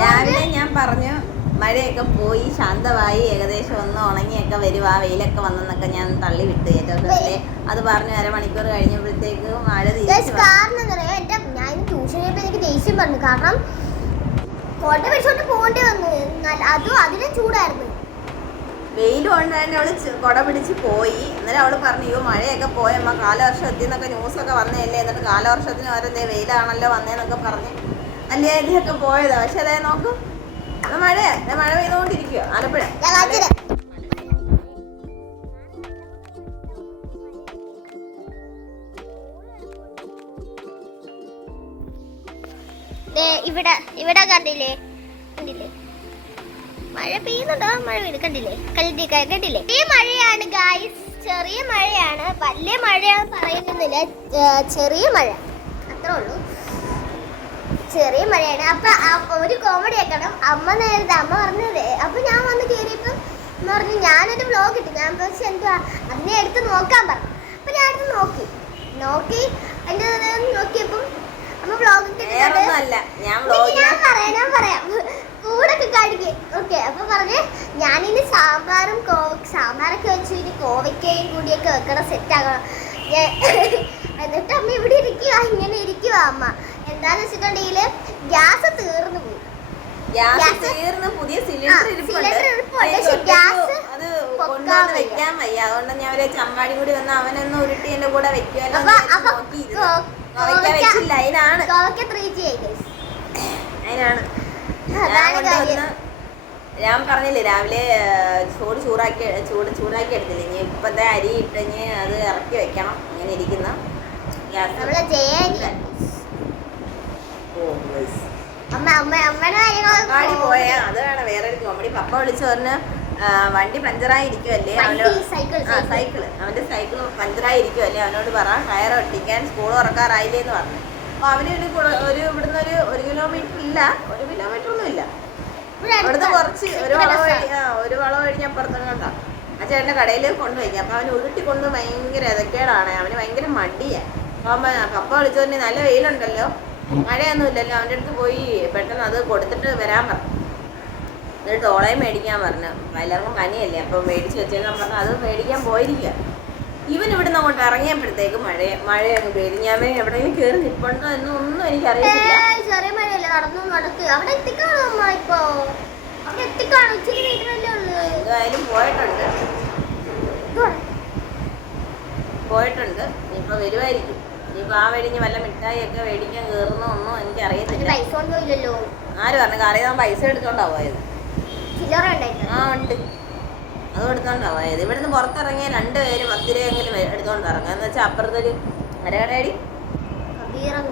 രാവിലെ ഞാൻ പറഞ്ഞു മഴയൊക്കെ പോയി ശാന്തമായി ഏകദേശം ഒന്ന് ഉണങ്ങിയൊക്കെ വരും ആ വെയിലൊക്കെ വന്നെന്നൊക്കെ ഞാൻ തള്ളി വിട്ട് ഏറ്റവും അത് പറഞ്ഞു അരമണിക്കൂർ കഴിഞ്ഞപ്പോഴത്തേക്ക് മഴ തീരുന്നു. കാരണം കോട്ടയം ദേഷ്യം പറഞ്ഞു കാരണം പിടിച്ചോണ്ട് പോകേണ്ടി വന്നു. അതും അതിനും ചൂടായിരുന്നു. വെയിൽ കൊണ്ട് തന്നെ അവൾ കുട പിടിച്ച് പോയി. എന്നാലും അവൾ പറഞ്ഞു അയ്യോ മഴയൊക്കെ പോയമ്മ കാലവർഷം നിന്നൊക്കെ ന്യൂസൊക്കെ വന്നതല്ലേ? എന്നിട്ട് കാലവർഷത്തിന് ഓരോന്നേ വെയിലാണല്ലോ വന്നേന്നൊക്കെ പറഞ്ഞ് അല്ലേ ഇതിലൊക്കെ പോയതാ. പക്ഷെ അതായത് നോക്കും മഴ മഴ പെയ്തുകൊണ്ടിരിക്കുക ആലപ്പുഴ. ഇവിടെ ഇവിടെ കണ്ടില്ലേ? മഴ പെയ്യുന്നുണ്ടോ? മഴ പെയ്യുന്നു. കണ്ടില്ലേ? കണ്ടില്ലേ കണ്ടില്ലേ? ഈ മഴയാണ് ഗായ്സ് ചെറിയ മഴയാണ്. വലിയ മഴയാണ് പറയുന്നില്ല. ചെറിയ മഴ. അത്രേ ഉള്ളൂ. ചെറിയ മഴയാണ്. അപ്പൊ ഒരു കോമഡി ആക്കണം. അമ്മ നേരത്തെ അമ്മ പറഞ്ഞത്. അപ്പൊ ഞാൻ വന്ന് കയറിയപ്പോ എന്ന് പറഞ്ഞു ഞാനൊരു വ്ലോഗ് ഇട്ടു. ഞാൻ പക്ഷെ എന്തുവാ? അതിനെ എടുത്ത് നോക്കാൻ പറഞ്ഞു. അപ്പൊ ഞാൻ എടുത്ത് നോക്കി. നോക്കി. അതിന്റെ നോക്കിയപ്പോ അമ്മ വ്ലോഗ് ഞാൻ പറയാം ഞാൻ പറയാം. കൂടൊക്കെ കാണിക്കേ ഓക്കെ അപ്പൊ പറഞ്ഞ് ഞാനിനി സാമ്പാറും കോ സാമ്പാറൊക്കെ വെച്ച് ഇനി കോവയ്ക്കയും കൂടിയൊക്കെ വെക്കണം സെറ്റ് ആക്കണം. ഞാൻ- എന്നിട്ട് അമ്മ ഇവിടെ ഇരിക്കുക ഇങ്ങനെ ഇരിക്കുക അമ്മ. എന്താന്ന് വെച്ചിട്ടുണ്ടെങ്കിൽ ഗ്യാസ് തീർന്നു പോയി. ഗ്യാസ് തീർന്നു പുതിയ സിലിണ്ടർ ഇരിപ്പുണ്ട്. ഗ്യാസ് അത് പൊക്കാൻ കൊണ്ടുവന്ന് വയ്യ. വെക്കാൻ വയ്യ. അതുകൊണ്ട് ഞാൻ ഒരു ചമ്മാടി കൂടി വന്ന് അവനൊന്ന് ഉരുട്ടി എന്റെ കൂടെ വെക്കുമല്ലോ വെച്ചില്ല. അതിനാണ്. ഞാൻ കൊണ്ടുവന്ന് ഞാൻ പറഞ്ഞില്ലേ രാവിലെ ചൂട് ചൂടാക്കി ചൂട് ചൂടാക്കി എടുത്തില്ലേ? ഇനി ഇപ്പത്തെ അരി ഇട്ട് ഇനി അത് ഇറക്കി വെക്കണം. ഇങ്ങനെ ഇരിക്കുന്ന. കാര്യങ്ങളൊക്കെ പോയ. അതാണ് വേറൊരു കോമഡി പപ്പ വിളിച്ചു പറഞ്ഞ് വണ്ടി പഞ്ചറായി ഇരിക്കുമല്ലേ വണ്ടി, അവനോട് സൈക്കിൾ, ആ സൈക്കിൾ. സൈക്കിൾ. അവന്റെ സൈക്കിൾ പഞ്ചറായി ഇരിക്കുമല്ലേ അവനോട് പറ ടയർ ഒട്ടിക്കാൻ സ്കൂൾ തുറക്കാറായില്ലേ എന്ന് പറഞ്ഞു. അപ്പൊ അവന് ഒരു ഇവിടുന്ന് ഒരു ഒരു കിലോമീറ്റർ ഇല്ല ഒരു കിലോമീറ്റർ ഒന്നും ഇല്ല. ഇവിടുന്ന് അവിടുന്ന് കുറച്ച് ഒരു വളവ് രസാ. ആ, ഒരു വളവ് ഞാൻ അപ്പുറത്തങ്ങോട്ടാ ആ ചേട്ടന്റെ കടയിൽ കൊണ്ടുപോയി അപ്പൊ അവന് ഉരുട്ടി കൊണ്ട് ഭയങ്കര ഇതക്കേടാണ്. അവന് ഭയങ്കര മടിയാ. അപ്പൊ കപ്പ വിളിച്ചു തന്നെ നല്ല വെയിലുണ്ടല്ലോ. മഴയൊന്നും ഇല്ലല്ലോ അവന്റെ അടുത്ത് പോയി പെട്ടെന്ന് അത് കൊടുത്തിട്ട് വരാൻ പറഞ്ഞു. എന്നിട്ട് ഓളയും മേടിക്കാൻ പറഞ്ഞു. എല്ലാവർക്കും പനിയല്ലേ? അപ്പൊ മേടിച്ച് വെച്ചേക്കാൻ പറഞ്ഞു അത് മേടിക്കാൻ പോയിരിക്കുക ഇവൻ ഇവിടുന്ന് അങ്ങോട്ട് ഇറങ്ങിയപ്പോഴത്തേക്ക് മഴ മഴ അങ്ങ് പെയ്തു. ഞാൻ എവിടെയെങ്കിലും കയറി നിൽപ്പുണ്ടോ എന്നൊന്നും എനിക്കറിയില്ല ചെറിയ മഴയല്ലേ നടന്നു നടക്ക്. അവിടെ എത്തിക്കാണോ അമ്മ ഇപ്പൊ? അവിടെ എത്തിക്കാണോ? ഇച്ചിരി വീട്ടിലല്ലേ ഉള്ളു. എന്തായാലും പോയിട്ടുണ്ട്. പോയിട്ടുണ്ട്. ഇപ്പൊ വരുമായിരിക്കും ഇപ്പൊ ആ വേടിഞ്ഞ് വല്ല മിഠായി ഒക്കെ മേടിക്കാൻ കയറുന്നോ ഒന്നും എനിക്കറിയത്തില്ല. പൈസ ഇല്ലല്ലോ. ആര് പറഞ്ഞു? കറിയാൻ പൈസ എടുത്തോണ്ടാ പോയത്? ആ ഉണ്ട്. അതും എടുത്തോണ്ടാ പോയത് ഇവിടുന്ന് പുറത്തിറങ്ങിയ രണ്ട് പേര് പത്ത് രൂപയെങ്കിലും എടുത്തുകൊണ്ട് എടുത്തോണ്ട് ഇറങ്ങുക എന്ന് വെച്ചാൽ അപ്പുറത്തൊരു അരകടയടി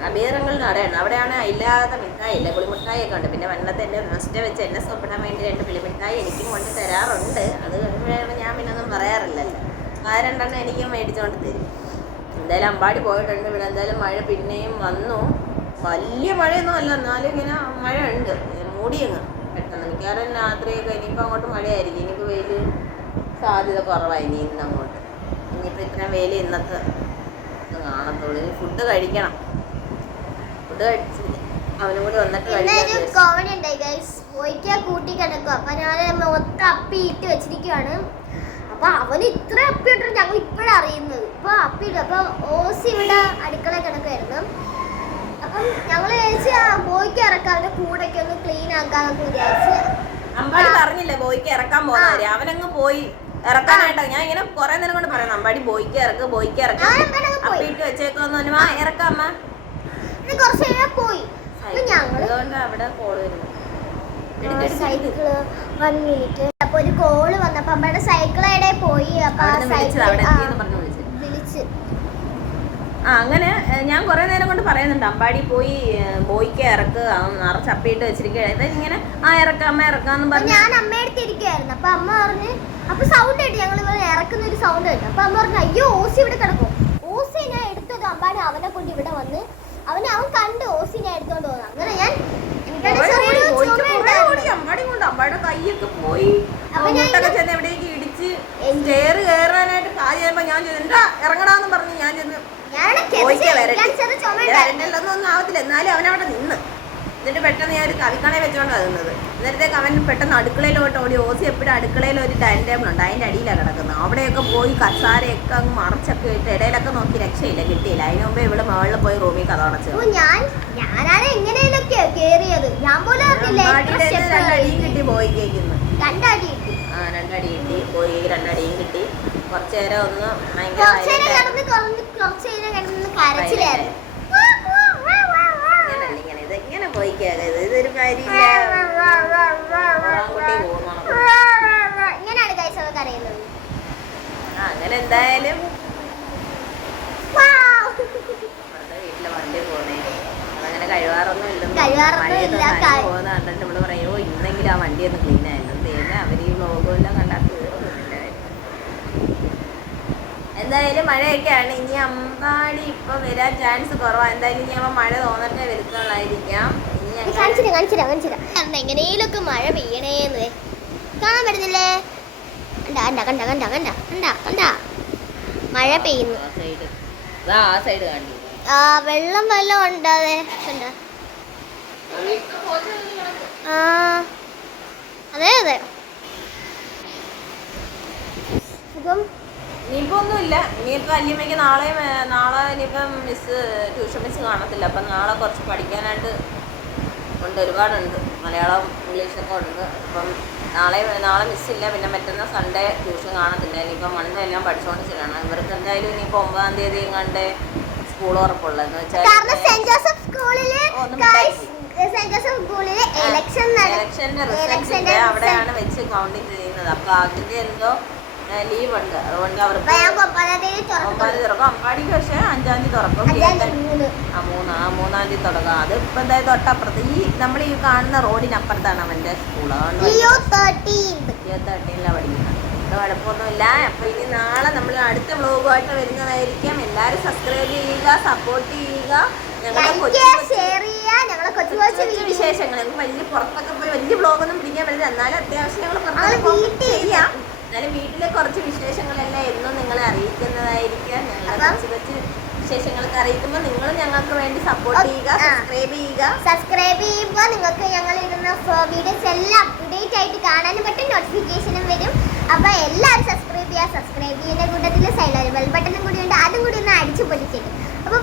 അബീറങ്ങളുടെ നടയാണ് അവിടെയാണ്. ഇല്ലാത്ത മിഠായി ഇല്ല പുളിമിഠായി ഒക്കെ ഉണ്ട്. പിന്നെ വണ്ണത്തെ എന്നെ ഫസ്റ്റ് വെച്ച് എന്നെ സോപ്പിടാൻ വേണ്ടി രണ്ട് പുളിമിഠായി എനിക്കും കൊണ്ട് തരാറുണ്ട്. അത് കഴിയുമ്പോൾ ഞാൻ പിന്നെ ഒന്നും പറയാറില്ലല്ലോ. ആ രണ്ടെണ്ണം എനിക്കും മേടിച്ചുകൊണ്ട് തരും. എന്തായാലും അമ്പാടി പോയിട്ടുണ്ട്. ഇവിടെ എന്തായാലും മഴ പിന്നെയും വന്നു. വലിയ മഴയൊന്നും അല്ല. എന്നാലും ഇങ്ങനെ മഴ ഉണ്ട് മൂടിയങ്ങ്. പെട്ടെന്ന് മിക്കവാറും രാത്രിയൊക്കെ ഇനിയിപ്പോൾ അങ്ങോട്ട് മഴയായിരിക്കും. ഇനിയിപ്പോൾ വെയിൽ സാധ്യത കുറവായി. ഇനി ഇന്ന് അങ്ങോട്ട്. ഇനിയിപ്പോൾ ഇത്രയും വെയിൽ ഇന്നത്തെ ഇത് കാണത്തുള്ളൂ. ഇനി ഫുഡ് കഴിക്കണം. ഫുഡ് കഴിച്ചില്ല. അവനും കൂടി വന്നിട്ട് കഴിക്കാൻ കൂട്ടി കിടക്കും അപ്പൊ ഞാൻ മൊത്തം അപ്പി ഇട്ട് വെച്ചിരിക്കുവാണ്. അപ്പൊ അവന് ഇത്ര അപ്പി ഇട്ടിട്ട് ഞങ്ങൾ ഇപ്പോഴാണ് അറിയുന്നത്. ഇപ്പൊ അപ്പി ഇട്ടു അപ്പൊ ഓസി ഇവിടെ അടുക്കള കിടക്കുമായിരുന്നു അപ്പം ഞങ്ങൾ വിചാരിച്ച് ആ ബോയ്ക്ക് ഇറക്കാം. അവന്റെ കൂടൊക്കെ ഒന്ന് ക്ലീൻ ആക്കാന്നൊക്കെ വിചാരിച്ച്. അമ്പാടി പറഞ്ഞില്ലേ ബോയ്ക്ക് ഇറക്കാൻ പോകാൻ അവനങ്ങ് പോയി. ഇറക്കാനായിട്ടാ. ഞാൻ ഇങ്ങനെ കുറെ നേരം കൊണ്ട് പറയാം അമ്പാടി ബോയ്ക്ക് ഇറക്ക് ബോയ്ക്ക് ഇറക്ക്. അപ്പിട്ട് വെച്ചേക്കോന്ന് പറഞ്ഞു ആ ഇറക്കാമ്മ അപ്പൊ അതുകൊണ്ട് അവിടെ കോൾ വരുന്നു. അപ്പൊ ഒരു കോൾ വന്നപ്പോ അമ്മയുടെ സൈക്കിൾ എവിടെ പോയി? അപ്പൊ വിളിച്ച്. ആ അങ്ങനെ ഞാൻ കൊറേ നേരം കൊണ്ട് പറയുന്നുണ്ട് അമ്പാടി പോയി ബോയ്ക്ക് ഇറക്ക്. അവൻ നിറച്ച് അപ്പിയിട്ട് വെച്ചിരിക്കുക ഇങ്ങനെ ആ ഇറക്കാമ്മ ഇറക്കാന്ന് അപ്പൊ പറഞ്ഞു ഞാൻ അമ്മയടുത്ത് ഇരിക്കുവായിരുന്നു അപ്പൊ അമ്മ പറഞ്ഞ് അപ്പൊ സൗണ്ട് കേട്ട് ഞങ്ങൾ ഇങ്ങനെ ഇറക്കുന്ന ഒരു സൗണ്ട് കേട്ടു. അപ്പൊ അമ്മ പറഞ്ഞു അയ്യോ ഓസി ഇവിടെ കിടക്കും ഓസി ഞാൻ എടുത്തത് അമ്പാടി അവനെ കൊണ്ട് ഇവിടെ വന്ന് അവനെ അവൻ കണ്ട് ഓസി ഞാൻ എടുത്തോണ്ട് പോകുന്നു അങ്ങനെ ഞാൻ എന്നാലും അവനവിടെ നിന്ന്. എന്നിട്ട് പെട്ടെന്ന് ഞാൻ ഒരു കവിക്കണേ വെച്ചോണ്ട് നിന്നത്. നേരത്തേക്ക് അവൻ പെട്ടെന്ന് അടുക്കളയിലോട്ട് ഓടി. ഓസി എപ്പോഴും അടുക്കളയിൽ ഒരു ഡൈനിങ് ടേബിൾ ഉണ്ട്. അതിന്റെ അടിയിലാണ് കിടക്കുന്നത്. അവിടെയൊക്കെ പോയി കസാരയൊക്കെ അങ്ങ് മറച്ചൊക്കെ ഇട്ട് ഇടയിലൊക്കെ നോക്കി രക്ഷയില്ല കിട്ടിയില്ല. അതിന് മുമ്പേ ഇവിടെ മുകളിൽ പോയി റൂമിൽ കഥ അടച്ചു രണ്ടടിയും കിട്ടി പോയി കേൾക്കുന്നു. രണ്ടടി കിട്ടി. ആ രണ്ടടി കിട്ടി. പോയി രണ്ടടിയും കിട്ടി. കുറച്ചു നേരം ഒന്ന് ഭയങ്കര കുറച്ച് നേരം violent കിടന്ന് കുറഞ്ഞ് കുറച്ച് നേരം കിടന്ന് കരച്ചിലായിരുന്നു ഇങ്ങനല്ല ഇങ്ങനെ ഇത് എങ്ങനെ പോയി കേൾക്കുക ഇത് ഇതൊരു കാര്യമില്ല അങ്ങനെ എന്തായാലും വീട്ടിലെ വണ്ടി പോണേ കഴിവാറൊന്നും ഇല്ലെന്ന് ഇല്ല, പോകുന്ന കണ്ടിട്ട് നമ്മൾ പറയോ ഇന്നെങ്കിലും ആ വണ്ടി ഒന്ന് ക്ലീൻ ആയിരുന്നു. അവർ ഈ വ്ളോഗും എല്ലാം കണ്ടാൽ എന്തായാലും മഴയൊക്കെയാണ്. ഇനി അമ്പാടി ഇപ്പൊ വരാൻ ചാൻസ് കുറവാ. എന്തായാലും ഇനി അവൻ മഴ തോന്നട്ടെ വരുത്തുള്ളായിരിക്കാം. കാണിച്ചില്ല കാണിച്ചില്ല കാണിച്ചില്ല എങ്ങനെയൊക്കെ മഴ പെയ്യണേന്ന്. കാണാൻ പറ്റുന്നില്ലേ? കണ്ട കണ്ട കണ്ട കണ്ട കണ്ട കണ്ട കണ്ടാ. മഴ പെയ്യുന്നു. ആ വെള്ളം വെള്ളം ഉണ്ടാവേ കണ്ട. ആ അതെ അതെ. സുഖം? ഇനിയിപ്പോ ഒന്നുമില്ല ഇനിയിപ്പോ അല്ലിയമ്മയ്ക്ക് നാളെ നാളെ ഇനിയിപ്പം മിസ് ട്യൂഷൻ മിസ് കാണത്തില്ല. അപ്പം നാളെ കുറച്ച് പഠിക്കാനായിട്ട് ഉണ്ട് ഒരുപാടുണ്ട്. മലയാളം ഇംഗ്ലീഷൊക്കെ ഉണ്ട്. അപ്പം നാളെ നാളെ മിസ്സില്ല പിന്നെ മറ്റന്നാൾ സൺഡേ ട്യൂഷൻ കാണത്തില്ല. ഇനിയിപ്പം മണ്ണ് എല്ലാം പഠിച്ചുകൊണ്ട് ചെല്ലണം. ഇവർക്ക് എന്തായാലും ഇനിയിപ്പോൾ ഒമ്പതാം തീയതി കണ്ട് സ്കൂൾ ഉറപ്പുള്ളതെന്ന് വെച്ചാൽ കാരണം സെന്റ് ജോസഫ് സ്കൂളിൽ ഒന്നും സെന്റ് ജോസഫ് സ്കൂളിൽ ഇലക്ഷൻ ഇലക്ഷന്റെ ഇലക്ഷന്റെ റിസൾട്ടിന്റെ അവിടെയാണ് വെച്ച് കൗണ്ടിങ് ചെയ്യുന്നത്. അപ്പോൾ അതിന്റെ എന്തോ ലീവ് ഉണ്ട്. അതുകൊണ്ട് അവർക്ക് ഒമ്പതാം തീയതി തുറക്കും. അമ്പാടിക്ക് പക്ഷേ അഞ്ചാം തീയതി തുറക്കും. ആ മൂന്ന്. ആ മൂന്നാം തീയതി തുടങ്ങാം. അത് ഇപ്പം എന്തായാലും തൊട്ടപ്പുറത്ത്. ഈ നമ്മൾ ഈ കാണുന്ന റോഡിനപ്പുറത്താണ് അവന്റെ സ്കൂൾ അതുകൊണ്ട് ഇരുപത്തെട്ടിലാണ് പഠിക്കുന്നത്. കുഴപ്പമൊന്നുമില്ല അപ്പോൾ ഇനി നാളെ നമ്മൾ അടുത്ത വ്ലോഗുമായിട്ട് വരുന്നതായിരിക്കും. എല്ലാവരും സബ്സ്ക്രൈബ് ചെയ്യുക സപ്പോർട്ട് ചെയ്യുക. ഞങ്ങളുടെ കൊച്ചു കൊച്ചു വിശേഷങ്ങൾ. വലിയ പുറത്തൊക്കെ പോയി വലിയ വ്ലോഗൊന്നും പിടിക്കാൻ പറ്റില്ല. എന്നാലും അത്യാവശ്യം ഞങ്ങൾ പുറത്തൊക്കെ ചെയ്യാം. എന്നാലും വീട്ടിലെ കുറച്ച് വിശേഷങ്ങളെല്ലാം എന്നും നിങ്ങളെ അറിയിക്കുന്നതായിരിക്കാം. ഞങ്ങളെ അപ്പം- കൊച്ചു കൊച്ചു വിശേഷങ്ങളൊക്കെ അറിയിക്കുമ്പോൾ നിങ്ങൾ ഞങ്ങൾക്ക് വേണ്ടി സപ്പോർട്ട് ചെയ്യുക സബ്സ്ക്രൈബ് ചെയ്യുക. സബ്സ്ക്രൈബ് ചെയ്യുമ്പോൾ നിങ്ങൾക്ക് ഞങ്ങൾ ഇടുന്ന വീഡിയോസ് എല്ലാം അപ്ഡേറ്റ് ആയിട്ട് കാണാനും പറ്റും നോട്ടിഫിക്കേഷനും വരും. അപ്പോൾ എല്ലാവരും സബ്സ്ക്രൈബ് ചെയ്യുക സബ്സ്ക്രൈബ് ചെയ്യുന്ന കൂട്ടത്തിൽ സൈഡിൽ ബെൽ ബട്ടണും കൂടി ഉണ്ട്. അതും കൂടി ഒന്ന് അടിച്ചു പൊളിച്ചേക്കും അപ്പോൾ